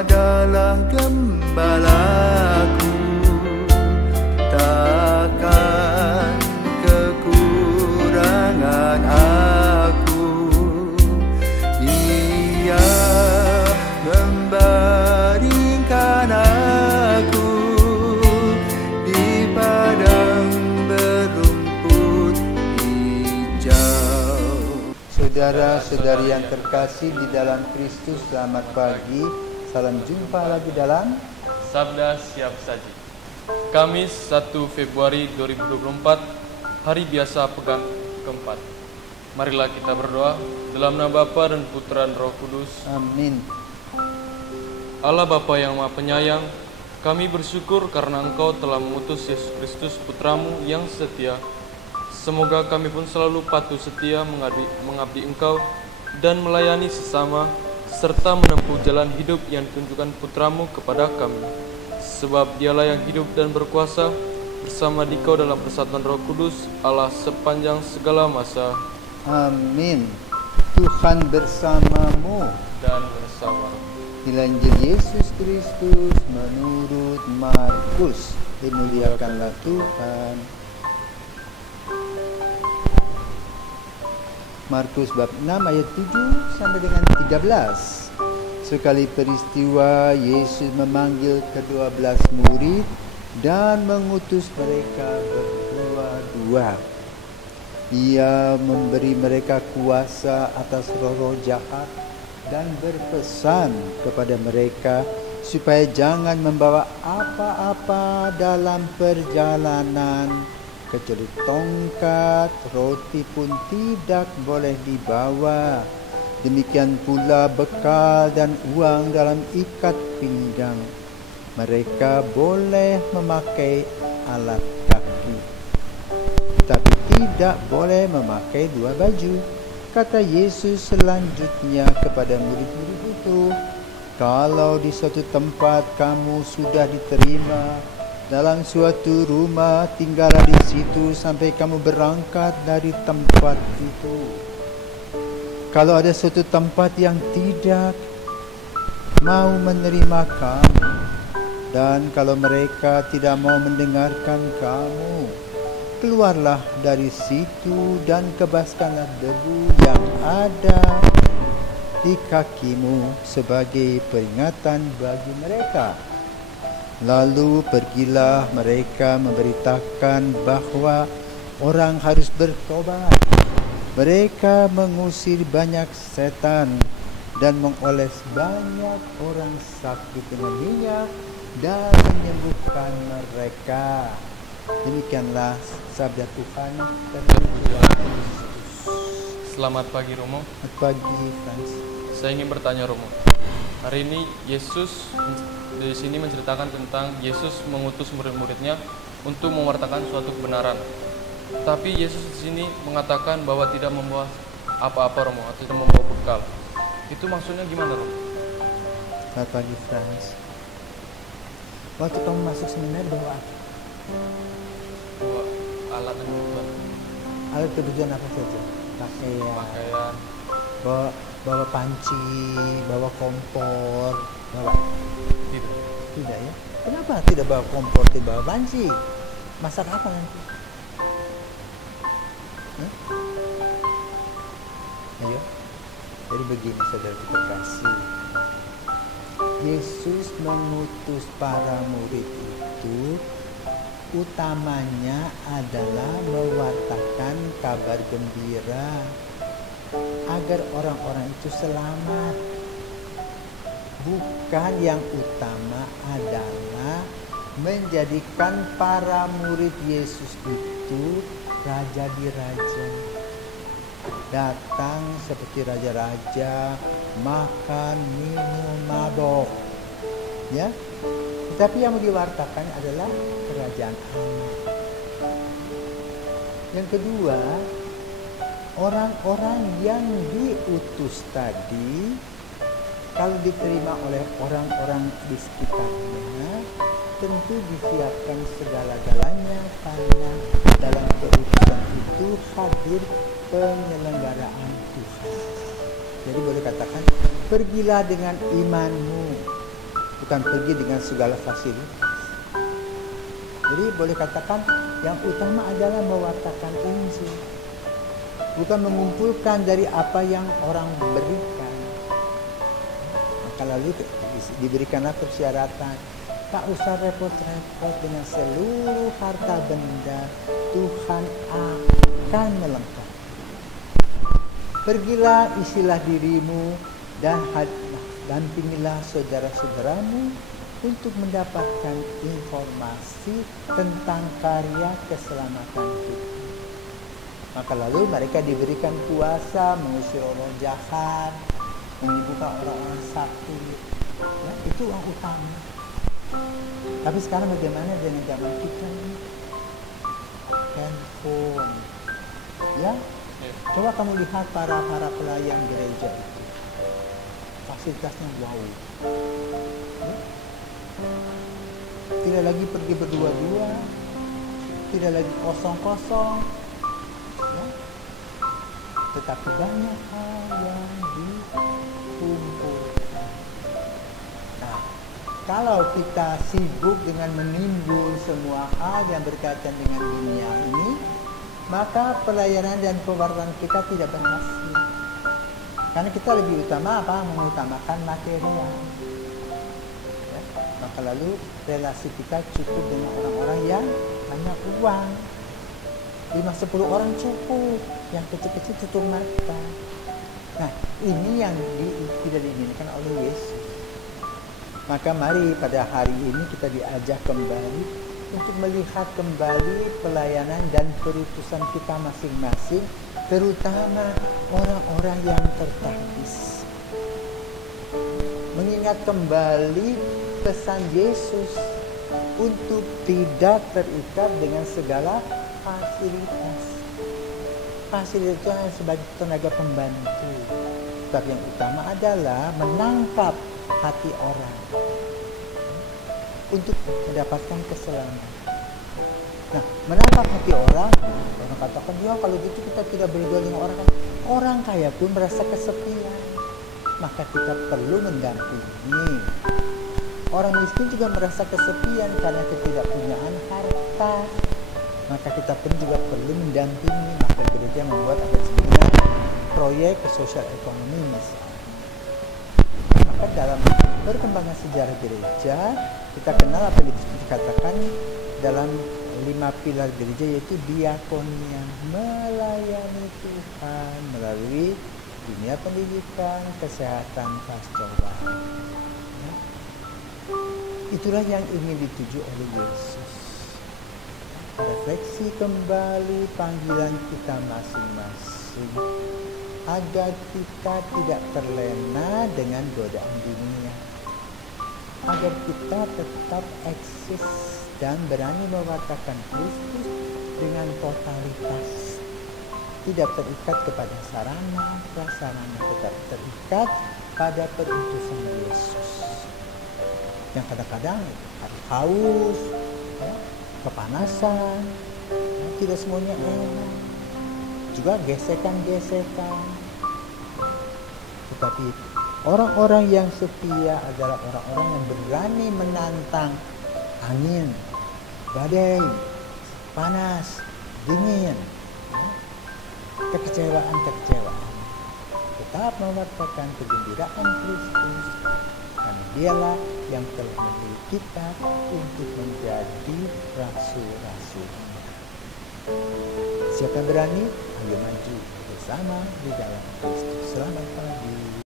adalah gembalaku, takkan kekurangan aku. Ia membaringkan aku di padang berumput hijau. Saudara-saudari yang terkasih di dalam Kristus, selamat pagi. Salam jumpa lagi dalam Sabda Siap Saji. Kamis 1 Februari 2024, hari biasa pekan keempat. Marilah kita berdoa dalam nama Bapa dan Putra dan Roh Kudus. Amin. Allah Bapa yang Maha Penyayang, kami bersyukur karena Engkau telah mengutus Yesus Kristus Putramu yang setia. Semoga kami pun selalu patuh setia mengabdi Engkau dan melayani sesama, serta menempuh jalan hidup yang ditunjukkan Putramu kepada kami. Sebab Dialah yang hidup dan berkuasa bersama Dikau dalam persatuan Roh Kudus, Allah sepanjang segala masa. Amin. Tuhan bersamamu. Dan bersama. Injil Yesus Kristus menurut Markus. Dimuliakanlah Tuhan. Markus bab 6 ayat 7 sampai dengan 13. Sekali peristiwa, Yesus memanggil ke-12 murid dan mengutus mereka berdua-dua. Ia memberi mereka kuasa atas roh-roh jahat dan berpesan kepada mereka supaya jangan membawa apa-apa dalam perjalanan, kecuali tongkat, roti pun tidak boleh dibawa. Demikian pula bekal dan uang dalam ikat pinggang. Mereka boleh memakai alat kaki, tapi tidak boleh memakai dua baju. Kata Yesus selanjutnya kepada murid-murid itu, kalau di suatu tempat kamu sudah diterima dalam suatu rumah, tinggallah di situ sampai kamu berangkat dari tempat itu. Kalau ada suatu tempat yang tidak mau menerima kamu, dan kalau mereka tidak mau mendengarkan kamu, keluarlah dari situ dan kebaskanlah debu yang ada di kakimu sebagai peringatan bagi mereka. Lalu pergilah mereka memberitakan bahwa orang harus bertobat. Mereka mengusir banyak setan dan mengoles banyak orang sakit dengan minyak dan menyembuhkan mereka. Demikianlah sabda Tuhan. Selamat pagi Romo. Selamat pagi Frans. Saya ingin bertanya Romo. Hari ini Yesus di sini menceritakan tentang Yesus mengutus murid-muridnya untuk mewartakan suatu kebenaran. Tapi Yesus di sini mengatakan bahwa tidak membawa apa-apa Romo, atau tidak membawa bekal. Itu maksudnya gimana Romo? Selamat pagi Frans. Waktu kamu masuk seminar bawa apa? Bawa alat dan kebutuhan. Alat kebutuhan apa saja? Pakaian. Bawa panci, bawa kompor, bawa? Tidak ya? Kenapa tidak bawa kompor, tidak bawa panci? Masak apa nanti? Ayo. Jadi begini saudara terkasih, Yesus mengutus para murid itu utamanya adalah mewartakan kabar gembira agar orang-orang itu selamat. Bukan yang utama adalah menjadikan para murid Yesus itu raja di raja. Datang seperti raja-raja, makan, minum, mabok. Ya. Tetapi yang mau diwartakan adalah kerajaan Allah. Yang kedua, orang-orang yang diutus tadi, kalau diterima oleh orang-orang di sekitarnya, tentu disiapkan segala-galanya karena dalam keutusan itu hadir penyelenggaraan Tuhan. Jadi boleh katakan, pergilah dengan imanmu, bukan pergi dengan segala fasilitas. Jadi boleh katakan yang utama adalah mewartakan Injil, bukan mengumpulkan dari apa yang orang berikan. Maka lalu diberikanlah persyaratan, tak usah repot-repot dengan seluruh harta benda, Tuhan akan melengkapi. Pergilah, isilah dirimu dan dampingilah saudara-saudaramu untuk mendapatkan informasi tentang karya keselamatan kita. Maka lalu mereka diberikan kuasa mengusir roh jahat, menyembuhkan orang-orang sakit. Ya, itu yang utama. Tapi sekarang bagaimana dengan zaman kita ini? Handphone, ya. Coba kamu lihat para pelayan gereja itu, fasilitasnya wow. Ya. Tidak lagi pergi berdua-dua, tidak lagi kosong-kosong, ya. Tetapi banyak hal yang dikumpulkan. Nah, kalau kita sibuk dengan menimbul semua hal yang berkaitan dengan dunia ini, maka pelayanan dan pewartaan kita tidak berhasil. Karena kita lebih utama apa? Mengutamakan material. Ya. Maka lalu relasi kita cukup dengan orang-orang yang banyak uang. 5-10 orang cukup, yang kecil-kecil tutup mata. Nah, ini yang tidak diinginkan oleh Yesus. Maka mari pada hari ini kita diajak kembali untuk melihat kembali pelayanan dan perutusan kita masing-masing, terutama orang-orang yang tertapis. Mengingat kembali pesan Yesus untuk tidak terikat dengan segala fasilitas. Fasilitas itu sebagai tenaga pembantu, tapi yang utama adalah menangkap hati orang untuk mendapatkan keselamatan. Nah, menangkap hati orang katakan, ya kalau gitu kita tidak berjual dengan orang kaya. Orang kaya pun merasa kesepian, maka kita perlu mendampingi. Orang miskin juga merasa kesepian karena ketidakpunyaan harta, maka kita pun juga perlu mendampingi. Maka gereja membuat ada sebenarnya proyek sosial ekonomi misalnya. Maka dalam perkembangan sejarah gereja, kita kenal apa yang dikatakan dalam 5 pilar gereja, yaitu diakonia, melayani Tuhan melalui dunia pendidikan, kesehatan, pastoral. Ya. Itulah yang ingin dituju oleh Yesus. Refleksi kembali panggilan kita masing-masing, agar kita tidak terlena dengan godaan dunia, agar kita tetap eksis dan berani mewartakan Kristus dengan totalitas, tidak terikat kepada sarana prasarana, tetap terikat pada perutusan Yesus. Yang kadang-kadang haus, ya, kepanasan, ya, tidak semuanya enak, juga gesekan-gesekan. Tetapi orang-orang yang setia adalah orang-orang yang berani menantang angin, badai, panas, dingin, kekecewaan. Tetap mewartakan kegembiraan Kristus, karena Dialah yang telah memilih kita untuk menjadi rasul-rasul. Siapa yang berani? Ayo maju bersama di dalam Kristus. Selamat pagi.